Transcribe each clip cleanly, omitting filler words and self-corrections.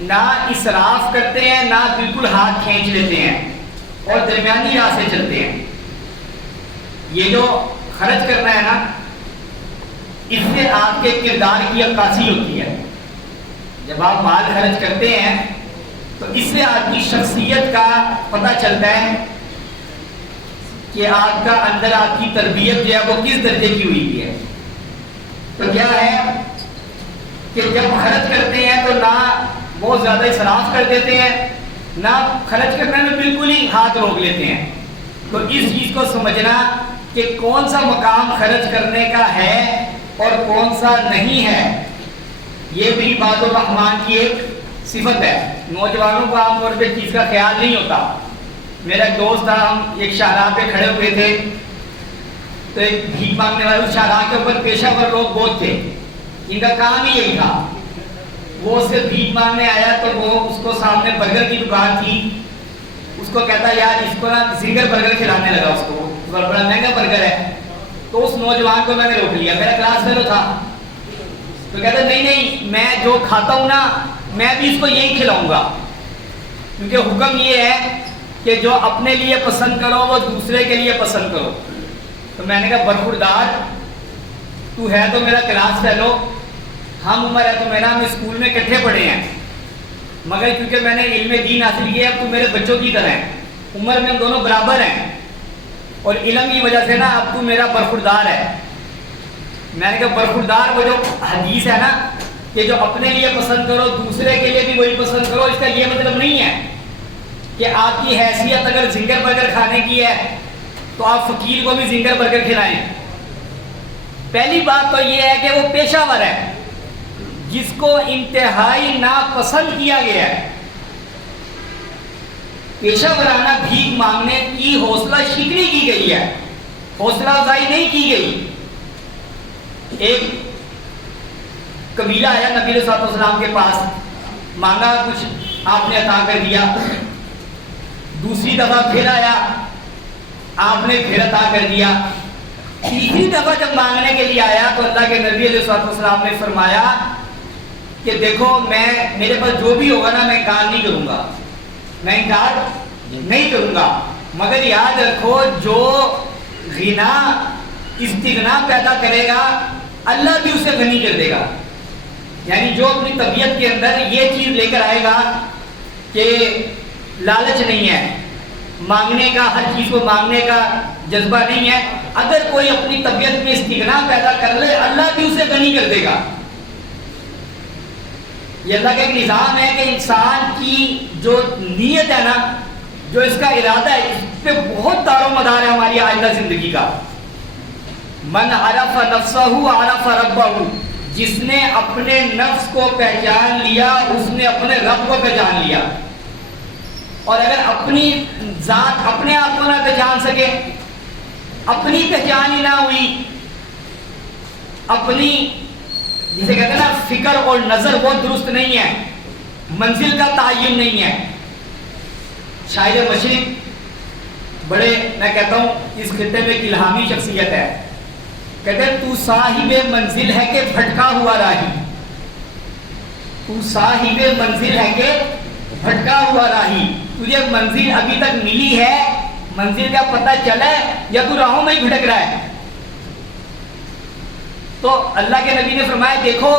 نہ اسراف کرتے ہیں نہ بالکل ہاتھ کھینچ لیتے ہیں اور درمیانی راہ سے چلتے ہیں. یہ جو خرچ کرنا ہے نا، اس سے آپ کے کردار کی عکاسی ہوتی ہے. جب آپ مال خرچ کرتے ہیں تو اس سے آپ کی شخصیت کا پتہ چلتا ہے کہ آپ کا اندر آپ کی تربیت جو ہے وہ کس درجے کی ہوئی ہے. تو کیا ہے کہ جب خرچ کرتے ہیں تو نہ بہت زیادہ اسراف کر دیتے ہیں، نہ خرچ کرنے میں بالکل ہی ہاتھ روک لیتے ہیں. تو اس چیز کو سمجھنا کہ کون سا مقام خرچ کرنے کا ہے اور کون سا نہیں ہے، یہ بھی عباد الرحمان کی ایک صفت ہے. نوجوانوں کو عام طور پہ چیز کا خیال نہیں ہوتا. میرا ایک دوست تھا، ہم ایک شاہراہ پہ کھڑے ہوئے تھے تو ایک بھیک مانگنے والے اس شاہراہ کے اوپر پیشہ ور لوگ بہت تھے، ان کا کام ہی یہی تھا. وہ اس سے بھیک مانگنے آیا تو وہ اس کو سامنے برگر کی دکان تھی، اس کو کہتا یار اس کو نا زنگر برگر کھلانے لگا. اس کو بڑا مہنگا برگر ہے. تو اس نوجوان کو میں نے روک لیا، میرا کلاس فیلو تھا. تو کہتا نہیں نہیں، میں جو کھاتا ہوں نا میں بھی اس کو یہی کھلاؤں گا، کیونکہ حکم یہ ہے کہ جو اپنے لیے پسند کرو وہ دوسرے کے لیے پسند کرو. تو میں نے کہا برخوردار، تو ہے تو میرا کلاس فیلو، ہم عمر ہے تو میں نے ہم اسکول میں اکٹھے پڑھے ہیں، مگر کیونکہ میں نے علم دین حاصل کیا اب تو میرے بچوں کی طرح ہے، عمر میں ہم دونوں برابر ہیں اور علم کی وجہ سے نا اب تو میرا برخوردار ہے. میں نے کہا برخوردار وہ جو حدیث ہے نا کہ جو اپنے لیے پسند کرو دوسرے کے لیے بھی وہی پسند کرو، اس کا یہ مطلب نہیں ہے کہ آپ کی حیثیت اگر زنگر برگر کھانے کی ہے تو آپ فقیر کو بھی زنگر برگر کھلائیں. پہلی بات تو یہ ہے کہ وہ پیشہ ور ہے جس کو انتہائی ناپسند کیا گیا ہے. پیشہ ورانہ بھیک مانگنے کی حوصلہ شکنی کی گئی ہے، حوصلہ افزائی نہیں کی گئی. ایک قبیلہ آیا نبی علیہ السلام کے پاس، مانگا کچھ، آپ نے عطا کر دیا. دوسری دفعہ پھر آیا، آپ نے پھر عطا کر دیا. تیسری دفعہ جب مانگنے کے لیے آیا تو اللہ کے نبی علیہ السلام نے فرمایا کہ دیکھو میں میرے پاس جو بھی ہوگا نا میں انکار نہیں کروں گا، میں انکار نہیں کروں گا، مگر یاد رکھو جو غنا استغنا پیدا کرے گا اللہ بھی اسے غنی کر دے گا. یعنی جو اپنی طبیعت کے اندر یہ چیز لے کر آئے گا کہ لالچ نہیں ہے، مانگنے کا، ہر چیز کو مانگنے کا جذبہ نہیں ہے، اگر کوئی اپنی طبیعت میں استغنا پیدا کر لے اللہ بھی اسے غنی کر دے گا. یہ اللہ کا ایک نظام ہے کہ انسان کی جو نیت ہے نا، جو اس کا ارادہ ہے، اس پہ بہت دار و مدار ہے ہماری آئندہ زندگی کا. من عرف نفسہ عرف ربہ، جس نے اپنے نفس کو پہچان لیا اس نے اپنے رب کو پہچان لیا. اور اگر اپنی ذات اپنے آپ کو نہ پہچان سکے، اپنی پہچان ہی نہ ہوئی، اپنی جسے کہتے ہیں نا فکر اور نظر وہ درست نہیں ہے، منزل کا تعین نہیں ہے. شاعر مشرق بڑے میں کہتا ہوں اس خطے میں ایک الہامی شخصیت ہے. کہتے ہیں تو صاحب منزل ہے کہ بھٹکا ہوا راہی، تو صاحب منزل ہے کہ بھٹکا ہوا راہی. تجھے منزل ابھی تک ملی ہے، منزل کا پتہ چلا ہے یا تو راہوں میں ہی بھٹک رہا ہے؟ تو اللہ کے نبی نے فرمایا دیکھو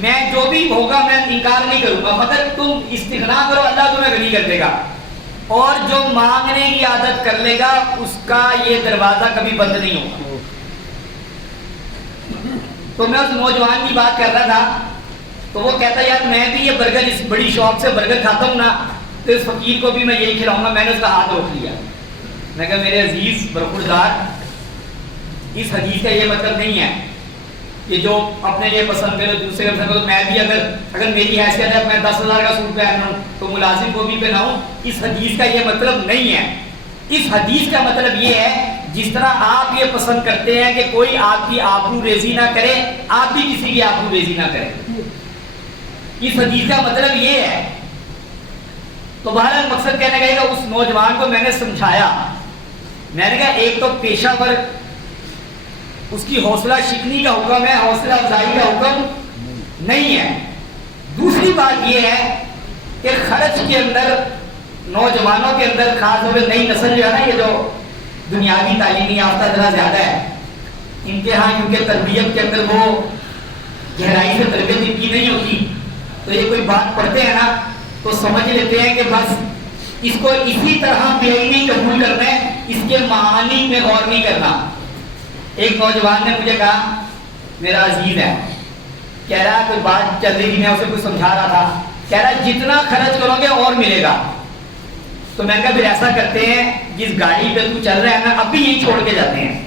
میں جو بھی ہوگا میں انکار نہیں کروں گا، مگر تم استغنا کرو اللہ تمہیں غنی کر دے گا. اور جو مانگنے کی عادت کر لے گا اس کا یہ دروازہ کبھی بند نہیں ہوگا. تو میں اس نوجوان کی بات کر رہا تھا تو وہ کہتا یار میں بھی یہ برگر اس بڑی شاپ سے برگر کھاتا ہوں نا تو اس فقیر کو بھی میں یہی کھلاؤں گا. میں نے اس کا ہاتھ روک لیا. میں کہا میرے عزیز برخوردار، اس حدیث کا یہ مطلب نہیں ہے کہ جو اپنے لیے پسند کرے دوسرے کا پسند کرے. میں بھی اگر میری حیثیت ہے میں 10,000 کا سوٹ پہن رہا ہوں تو ملازم کو بھی پہناؤں. اس حدیث کا یہ مطلب نہیں ہے. اس حدیث کا مطلب یہ ہے جس طرح آپ یہ پسند کرتے ہیں کہ کوئی آپ کی آبرو ریزی نہ کرے، آپ بھی کسی کی آبرو ریزی نہ کرے. اس حدیث کا مطلب یہ ہے. تو بہرحال مقصد کہنے کا کہ اس نوجوان کو میں نے سمجھایا. میں نے کہا ایک تو پیشہ ور اس کی حوصلہ شکنی کا حکم ہے، حوصلہ افزائی کا حکم نہیں ہے. دوسری بات یہ ہے کہ خرچ کے اندر نوجوانوں کے اندر خاص طور پہ نئی نسل جو ہے نا، یہ جو دنیاوی تعلیمی یافتہ ذرا زیادہ ہے، ان کے ہاں کیونکہ تربیت کے اندر وہ گہرائی سے تربیت ان کی نہیں ہوتی، تو یہ کوئی بات پڑھتے ہیں نا تو سمجھ لیتے ہیں کہ بس اس کو اسی طرح بے علمی قبول کرنا ہے، اس کے معانی میں غور نہیں کرنا۔ ایک نوجوان نے مجھے کہا، میرا عزیز ہے، کہہ رہا کوئی بات چل رہی تھی، میں اسے کچھ سمجھا رہا تھا، کہہ رہا جتنا خرچ کرو گے اور ملے گا۔ تو میں کہا پھر ایسا کرتے ہیں، جس گاڑی پہ تو چل رہا ہے نا ابھی یہی چھوڑ کے جاتے ہیں،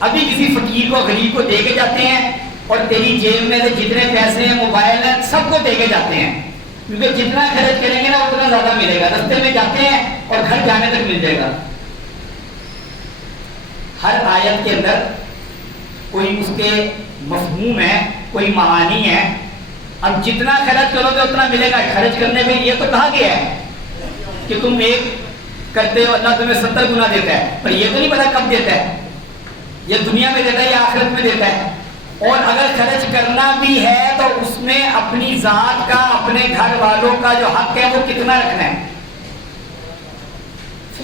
ابھی کسی فقیر کو غریب کو دے کے جاتے ہیں، اور تیری جیب میں سے جتنے پیسے ہیں موبائل ہیں سب کو دے کے جاتے ہیں، کیونکہ جتنا خرچ کریں گے نا اتنا زیادہ ملے گا، رستے میں جاتے ہیں اور گھر جانے تک مل جائے گا۔ ہر آیت کے اندر کوئی اس کے مفہوم ہے، کوئی معانی ہے۔ اب جتنا خرچ کرو گے اتنا ملے گا، خرچ کرنے میں یہ تو کہا گیا ہے کہ تم ایک کرتے ہو اللہ تمہیں 70 گنا دیتا ہے، پر یہ تو نہیں پتا کب دیتا ہے، یہ دنیا میں دیتا ہے یا آخرت میں دیتا ہے۔ اور اگر خرچ کرنا بھی ہے تو اس میں اپنی ذات کا، اپنے گھر والوں کا جو حق ہے وہ کتنا رکھنا ہے۔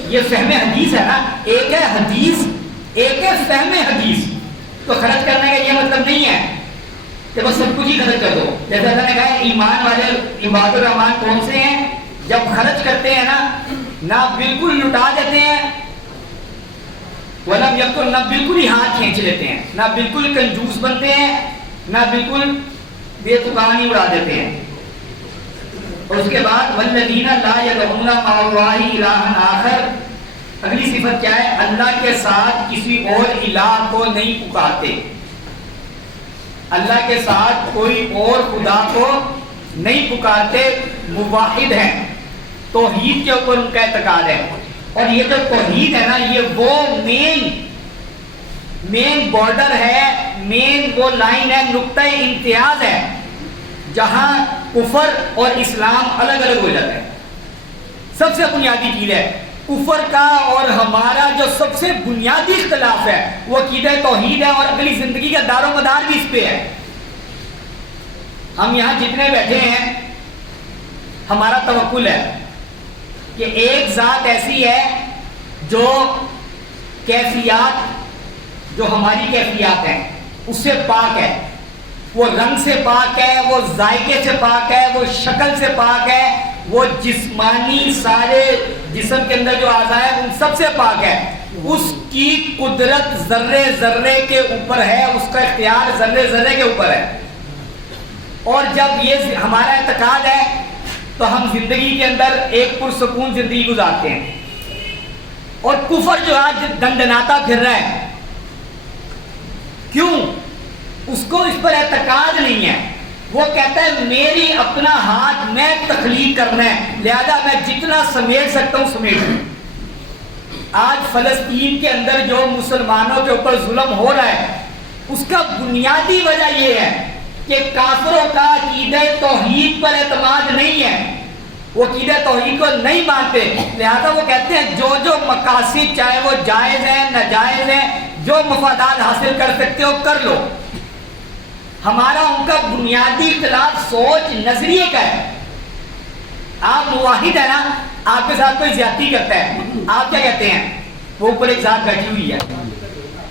یہ فہم حدیث ہے نا، ایک ہے حدیث، ایک ہے فہم حدیث۔ تو خرچ کرنے کا یہ مطلب نہیں ہے کہ بس سب کچھ ہی خرچ کر دو۔ جیسے اللہ نے کہا ہے ایمان والے عباد الرحمان کون سے ہیں؟ جب خرچ کرتے ہیں نا، نہ بالکل لٹا دیتے ہیں، ولم یکن، نہ بالکل ہی ہاتھ کھینچ لیتے ہیں، نہ بالکل کنجوس بنتے ہیں، نہ بالکل بے تکانی اڑا دیتے ہیں۔ اور اس کے بعد والذین لا یدعون مع اللہ الہا آخر، اگلی صفت کیا ہے؟ اللہ کے ساتھ کسی اور الہ کو نہیں پکارتے، اللہ کے ساتھ کوئی اور خدا کو نہیں پکارتے، موحد ہیں، توحید کے اوپر ان کا اعتقاد ہے۔ اور یہ جو توحید ہے نا، یہ وہ مین بارڈر ہے، مین وہ لائن ہے، نقطہ امتیاز ہے جہاں کفر اور اسلام الگ الگ ہو جاتا ہے۔ سب سے بنیادی چیز ہے کفر کا اور ہمارا جو سب سے بنیادی اختلاف ہے وہ عقیدہ توحید ہے، اور اگلی زندگی کا دار و مدار بھی اس پہ ہے۔ ہم یہاں جتنے بیٹھے ہیں ہمارا توکل ہے کہ ایک ذات ایسی ہے جو کیفیات، جو ہماری کیفیات ہیں اس سے پاک ہے، وہ رنگ سے پاک ہے، وہ ذائقے سے پاک ہے، وہ شکل سے پاک ہے، وہ جسمانی سارے جسم کے اندر جو اعضاء ہیں ان سب سے پاک ہے۔ اس کی قدرت ذرے ذرے کے اوپر ہے، اس کا اختیار ذرے ذرے کے اوپر ہے۔ اور جب یہ ہمارا اعتقاد ہے تو ہم زندگی کے اندر ایک پرسکون زندگی گزارتے ہیں۔ اور کفر جو آج دندناتا پھر رہا ہے، کیوں؟ اس کو اس پر اعتقاد نہیں ہے، وہ کہتا ہے میری اپنا ہاتھ میں تخلیق کرنا ہے، لہذا میں جتنا سمیٹ سکتا ہوں سمیٹ ہوں۔ آج فلسطین کے اندر جو مسلمانوں کے اوپر ظلم ہو رہا ہے اس کا بنیادی وجہ یہ ہے کہ کافروں کا عقیدہ توحید پر اعتماد نہیں ہے، وہ عقیدہ توحید کو نہیں مانتے، لہذا وہ کہتے ہیں جو جو مقاصد چاہے وہ جائز ہیں ناجائز ہیں، جو مفادات حاصل کر سکتے ہو کر لو۔ ہمارا ان کا بنیادی اختلاف سوچ نظریے کا ہے۔ آپ موحد ہے نا، آپ کے ساتھ کوئی زیادتی کرتا ہے، آپ کیا کہتے ہیں؟ وہ اوپر ایک ذات بیٹھی ہوئی ہے،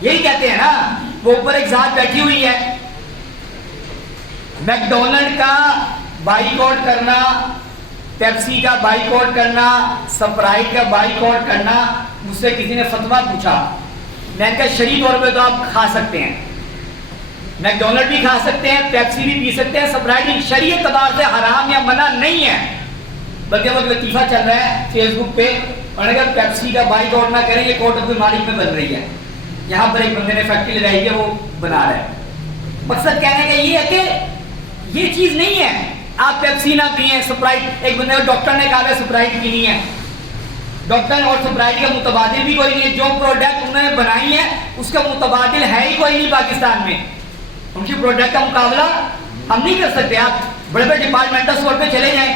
یہی کہتے ہیں نا، وہ اوپر ایک ذات بیٹھی ہوئی ہے۔ میک ڈونلڈ کا بائیکاٹ کرنا، پیپسی کا بائیکاٹ کرنا، سپرائٹ کا بائیکاٹ کرنا، مجھ سے کسی نے فتویٰ پوچھا، میں نے کہا شرعی طور پہ تو آپ کھا سکتے ہیں، میک ڈونلڈ بھی کھا سکتے ہیں، پیپسی بھی پی سکتے ہیں، سپرائٹ بھی شرعی اعتبار سے حرام یا منع نہیں ہے، بلکہ وہ لطیفہ چل رہا ہے فیس بک پہ، اور اگر پیپسی کا بائیکاٹ نہ کریں یہ کوٹ عبد المالک میں بن رہی ہے، یہاں پر ایک بندے نے فیکٹری لگائی ہے وہ بنا رہا ہے۔ مقصد کہنے کا یہ ہے کہ یہ چیز نہیں ہے آپ پیپسی نہ پئیں، سپرائٹ، ایک بندے کو ڈاکٹر نے کہا ہے سپرائٹ پینی ہے، ڈاکٹر اور سپرائٹ کا متبادل بھی کوئی نہیں ہے، جو پروڈکٹ انہوں نے بنائی ہے اس کا متبادل ہے ہی کوئی نہیں پاکستان میں، ان کی پروڈکٹ کا مقابلہ ہم نہیں کر سکتے۔ آپ بڑے بڑے ڈپارٹمنٹل اسٹور پہ چلے جائیں،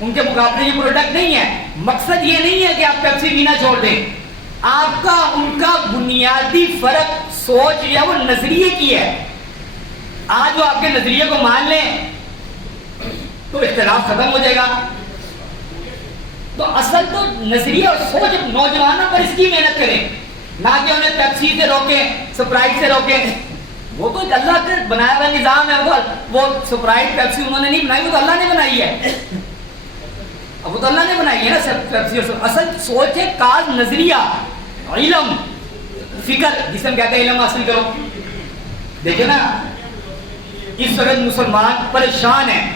ان کے مقابلے یہ پروڈکٹ نہیں ہے۔ مقصد یہ نہیں ہے کہ آپ پیپسی پینا چھوڑ دیں، آپ کا ان کا بنیادی فرق سوچ یا وہ نظریے کی ہے۔ آج وہ آپ کے نظریے کو مان لیں تو اختلاف ختم ہو جائے گا. تو اصل تو نظریہ اور سوچ نوجوانوں پر اس کی محنت کریں، نہ کہ انہیں پیپسی سے روکیں، سپرائٹ سے روکیں. وہ تو اللہ کا بنایا ہوا نظام ہے. وہ سپرائٹ پیپسی انہوں نے نہیں بنائی، وہ تو اللہ نے بنائی ہے. اب وہ تو اللہ نے بنائی ہے نا پیپسی. اور اصل سوچ ہے، کاز، نظریہ، علم، فکر، جسے ہم کہتے ہیں علم حاصل کرو. دیکھیں نا اس وقت مسلمان پریشان ہیں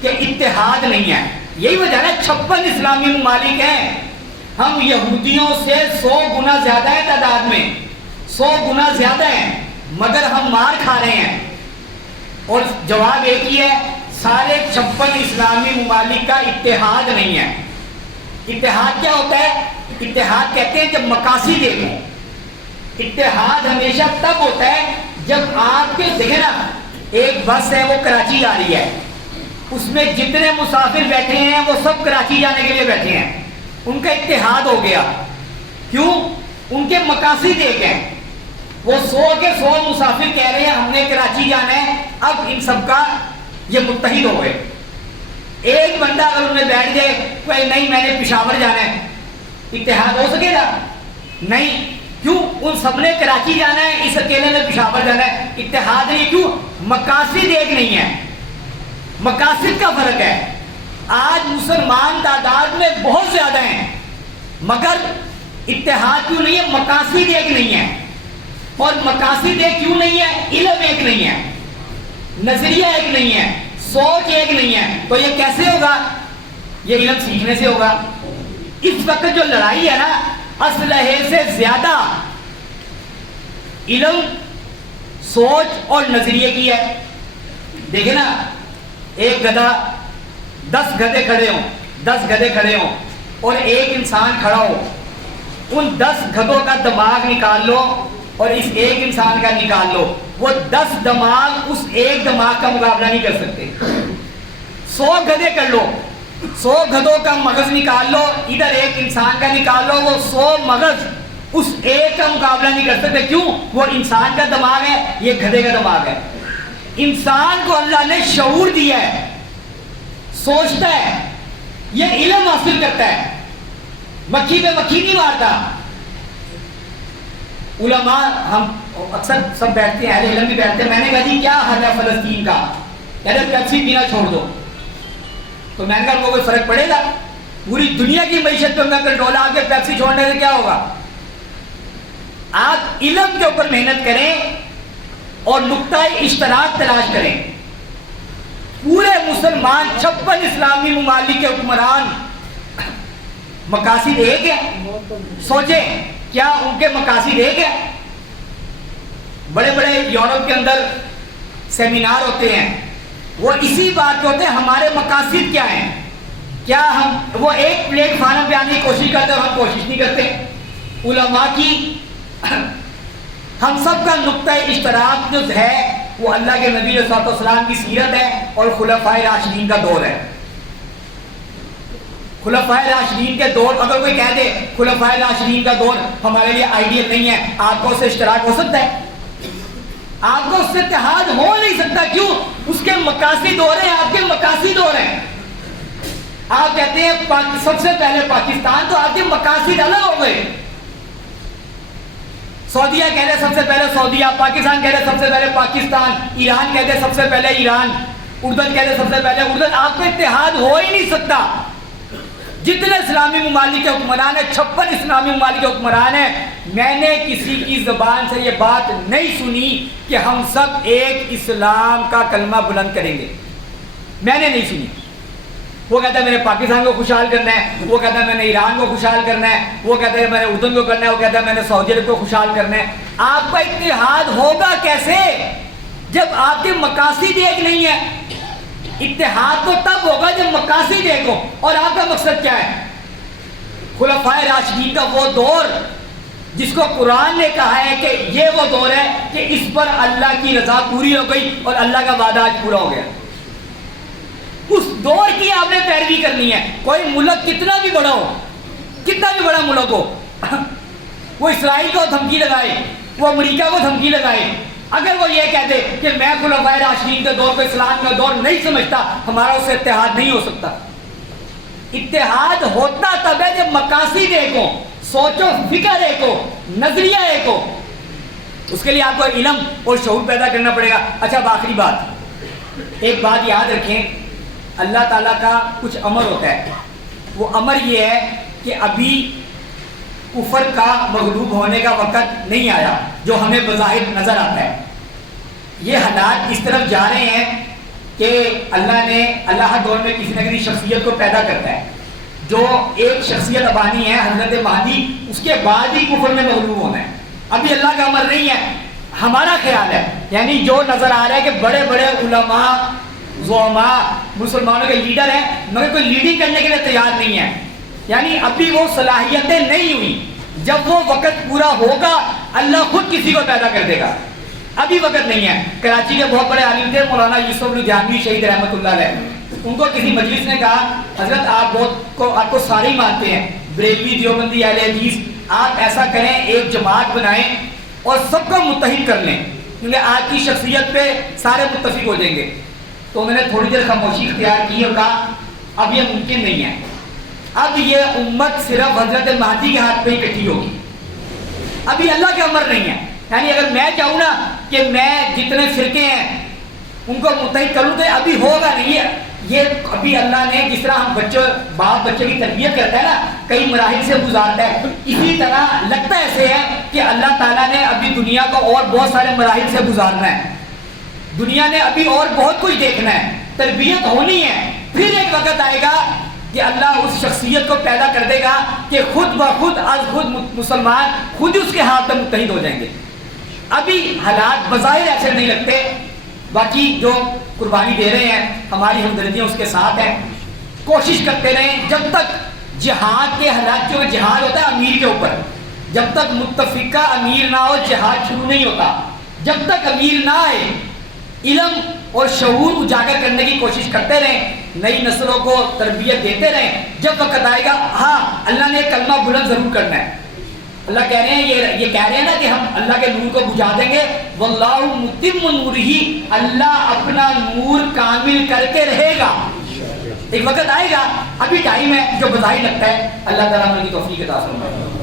کہ اتحاد نہیں ہے. یہی وجہ ہے 56 اسلامی ممالک ہیں. ہم یہودیوں سے 100 گنا زیادہ ہیں تعداد میں، 100 گنا زیادہ ہیں، مگر ہم مار کھا رہے ہیں. اور جواب ایک ہی ہے، سارے 56 اسلامی ممالک کا اتحاد نہیں ہے. اتحاد کیا ہوتا ہے؟ اتحاد کہتے ہیں جب مقاصد ایک ہوں. اتحاد ہمیشہ تب ہوتا ہے جب آپ کے، دیکھیں نا ایک بس ہے وہ کراچی جا رہی ہے، اس میں جتنے مسافر بیٹھے ہیں وہ سب کراچی جانے کے لیے بیٹھے ہیں. ان کا اتحاد ہو گیا. کیوں؟ ان کے مقاصد ایک ہیں. وہ 100 کے 100 مسافر کہہ رہے ہیں ہم نے کراچی جانا ہے. اب ان سب کا یہ متحد ہو گئے. ایک بندہ اگر ان میں بیٹھ جائے کوئی نہیں میں نے پشاور جانا ہے، اتحاد ہو سکے گا؟ نہیں. کیوں؟ ان سب نے کراچی جانا ہے، اس اکیلے نے پشاور جانا ہے. اتحاد نہیں. کیوں؟ مقاصد ایک نہیں ہے، مقاصد کا فرق ہے. آج مسلمان تعداد میں بہت زیادہ ہیں مگر اتحاد کیوں نہیں ہے؟ مقاصد ایک نہیں ہے. اور مقاصد ایک کیوں نہیں ہے؟ علم ایک نہیں ہے، نظریہ ایک نہیں ہے، سوچ ایک نہیں ہے. تو یہ کیسے ہوگا؟ یہ علم سیکھنے سے ہوگا. اس وقت جو لڑائی ہے نا اسلحے سے زیادہ علم، سوچ اور نظریے کی ہے. دیکھیں نا ایک گدھا 10 گدھے کھڑے ہوں، 10 گدھے کھڑے ہوں اور ایک انسان کھڑا ہو، ان 10 گدھوں کا دماغ نکال لو اور اس ایک انسان کا نکال لو، وہ 10 دماغ اس ایک دماغ کا مقابلہ نہیں کر سکتے. 100 گدھے کر لو، 100 گدھوں کا مغز نکال لو، ادھر ایک انسان کا نکال لو، وہ 100 مغز اس ایک کا مقابلہ نہیں کر سکتے. کیوں؟ وہ انسان کا دماغ ہے، یہ گدھے کا دماغ ہے. انسان کو اللہ نے شعور دیا ہے، سوچتا ہے، یہ علم حاصل کرتا ہے. مکھی پہ مکھی نہیں مارتا. علماء ہم اکثر سب بیٹھتے ہیں، اہل علم بھی بیٹھتے ہیں. میں نے کہا جی کیا حال ہے فلسطین کا؟ کہتے ہیں پیپسی پینا چھوڑ دو. تو میں نے کہا ان کو کوئی فرق پڑے گا؟ پوری دنیا کی معیشت پہ ان کا کنٹرول آ کے پیپسی چھوڑنے سے کیا ہوگا؟ آپ علم کے اوپر محنت کریں اور نقطہ اشتراک تلاش کریں. پورے مسلمان 56 اسلامی ممالک کے حکمران مقاصد ایک ہے. سوچیں کیا ان کے مقاصد ایک ہے؟ بڑے بڑے یورپ کے اندر سیمینار ہوتے ہیں، وہ اسی بات پہ ہوتے ہیں ہمارے مقاصد کیا ہیں. کیا ہم وہ ایک پلیٹ فارم پہ آنے کی کوشش کرتے ہیں اور ہم کوشش نہیں کرتے؟ علماء کی ہم سب کا نقطہ اشتراک جو ہے وہ اللہ کے نبی صلی اللہ علیہ وسلم کی سیرت ہے اور خلفائے راشدین کا دور ہے. خلفائے راشدین کے دور، اگر کوئی کہہ دے خلفائے راشدین کا دور ہمارے لیے آئیڈیل نہیں ہے، آپ کو اس سے اشتراک ہو سکتا ہے؟ آپ کو اس سے اتحاد ہو نہیں سکتا. کیوں؟ اس کے مقاصد ہو رہے ہیں، آپ کے مقاصد ہو رہے ہیں. آپ کہتے ہیں سب سے پہلے پاکستان، تو آپ کے مقاصد الگ ہو گئے. سعودیہ کہہ رہے سب سے پہلے سعودیہ، پاکستان کہہ رہے سب سے پہلے پاکستان، ایران کہتے ہیں سب سے پہلے ایران، اردن کہتے ہیں سب سے پہلے اردن. آپ کا اتحاد ہو ہی نہیں سکتا. جتنے اسلامی ممالک کے حکمران ہیں، 56 اسلامی ممالک کے حکمران ہیں، میں نے کسی کی زبان سے یہ بات نہیں سنی کہ ہم سب ایک اسلام کا کلمہ بلند کریں گے. میں نے نہیں سنی. وہ کہتا ہے میں نے پاکستان کو خوشحال کرنا ہے، وہ کہتا ہے میں نے ایران کو خوشحال کرنا ہے، وہ کہتا ہے میں نے اردن کو کرنا ہے، وہ کہتا ہے میں نے سعودی عرب کو خوشحال کرنا ہے. آپ کا اتحاد ہوگا کیسے جب آپ کے مقاصد ایک نہیں ہے؟ اتحاد تو تب ہوگا جب مقاصد ایک ہو. اور آپ کا مقصد کیا ہے؟ خلفائے راشدین کا وہ دور جس کو قرآن نے کہا ہے کہ یہ وہ دور ہے کہ اس پر اللہ کی رضا پوری ہو گئی اور اللہ کا وعدہ آج پورا ہو گیا. اس دور کی آپ نے پیروی کرنی ہے. کوئی ملک کتنا بھی بڑا ہو، کتنا بھی بڑا ملک ہو، وہ اسرائیل کو دھمکی لگائے، وہ امریکہ کو دھمکی لگائے، اگر وہ یہ کہہ دے کہ میں خلفائے راشدین کے دور کو اسلام کا دور نہیں سمجھتا، ہمارا اس سے اتحاد نہیں ہو سکتا۔ اتحاد ہوتا تب ہے جب مقاصد ایک ہو، سوچ و فکر ایک ہو، نظریہ ایک ہو۔ اس کے لیے آپ کو علم اور شعور پیدا کرنا پڑے گا۔ اچھا اب آخری بات، ایک بات یاد رکھیں، اللہ تعالیٰ کا کچھ امر ہوتا ہے، وہ امر یہ ہے کہ ابھی کفر کا مغلوب ہونے کا وقت نہیں آیا جو ہمیں بظاہر نظر آتا ہے۔ یہ حالات اس طرف جا رہے ہیں کہ اللہ ہر دور میں کسی نہ کسی شخصیت کو پیدا کرتا ہے، جو ایک شخصیت ابانی ہے حضرت مہدی، اس کے بعد ہی کفر میں مغلوب ہونا ہے۔ ابھی اللہ کا امر نہیں ہے، ہمارا خیال ہے، یعنی جو نظر آ رہا ہے کہ بڑے بڑے علماء زعماء مسلمانوں کے لیڈر ہیں مگر کوئی لیڈنگ کرنے کے لیے تیار نہیں ہے، یعنی ابھی وہ صلاحیتیں نہیں ہوئی۔ جب وہ وقت پورا ہوگا اللہ خود کسی کو پیدا کر دے گا، ابھی وقت نہیں ہے۔ کراچی کے بہت بڑے عالم تھے مولانا یوسف لدھیانوی شہید رحمۃ اللہ علیہ، ان کو کسی مجلس نے کہا حضرت آپ کو سارے ہی مانتے ہیں، بریلوی دیوبندی اہل حدیث، آپ ایسا کریں ایک جماعت بنائیں اور سب کو متحد کر لیں کیونکہ آپ کی شخصیت پہ سارے متفق ہو جائیں گے۔ تو انہوں نے تھوڑی دیر خاموشی اختیار کی اور کہا اب یہ ممکن نہیں ہے، اب یہ امت صرف حضرت مہدی کے ہاتھ پہ ہی اکٹھی ہوگی، ابھی اللہ کا امر نہیں ہے۔ یعنی اگر میں چاہوں نا کہ میں جتنے فرقے ہیں ان کو متحد کروں تو ابھی ہوگا نہیں ہے، یہ ابھی اللہ نے جس طرح ہم باپ بچے کی تربیت کرتا ہے نا، کئی مراحل سے گزارتا ہے، اسی طرح لگتا ایسے ہے کہ اللہ تعالیٰ نے ابھی دنیا کو اور بہت سارے مراحل سے گزارنا ہے، دنیا نے ابھی اور بہت کچھ دیکھنا ہے، تربیت ہونی ہے، پھر ایک وقت آئے گا کہ اللہ اس شخصیت کو پیدا کر دے گا کہ خود بخود از خود مسلمان خود اس کے ہاتھ میں متحد ہو جائیں گے۔ ابھی حالات بظاہر ایسے نہیں لگتے، باقی جو قربانی دے رہے ہیں ہماری ہمدردیاں اس کے ساتھ ہیں، کوشش کرتے رہیں جب تک جہاد کے حالات، جو جہاد ہوتا ہے امیر کے اوپر، جب تک متفقہ امیر نہ ہو جہاد شروع نہیں ہوتا، جب تک امیر نہ آئے علم اور شعور اجاگر کرنے کی کوشش کرتے رہیں، نئی نسلوں کو تربیت دیتے رہیں، جب وقت آئے گا ہاں اللہ نے کلمہ بلند ضرور کرنا ہے۔ اللہ کہہ رہے ہیں یہ کہہ رہے ہیں نا کہ ہم اللہ کے نور کو بجھا دیں گے، واللہ متم نورہ، اللہ اپنا نور کامل کر کے رہے گا، ایک وقت آئے گا، ابھی ٹائم ہے جو بظاہر لگتا ہے۔ اللہ تعالیٰ ہمیں توفیق عطا فرمائے۔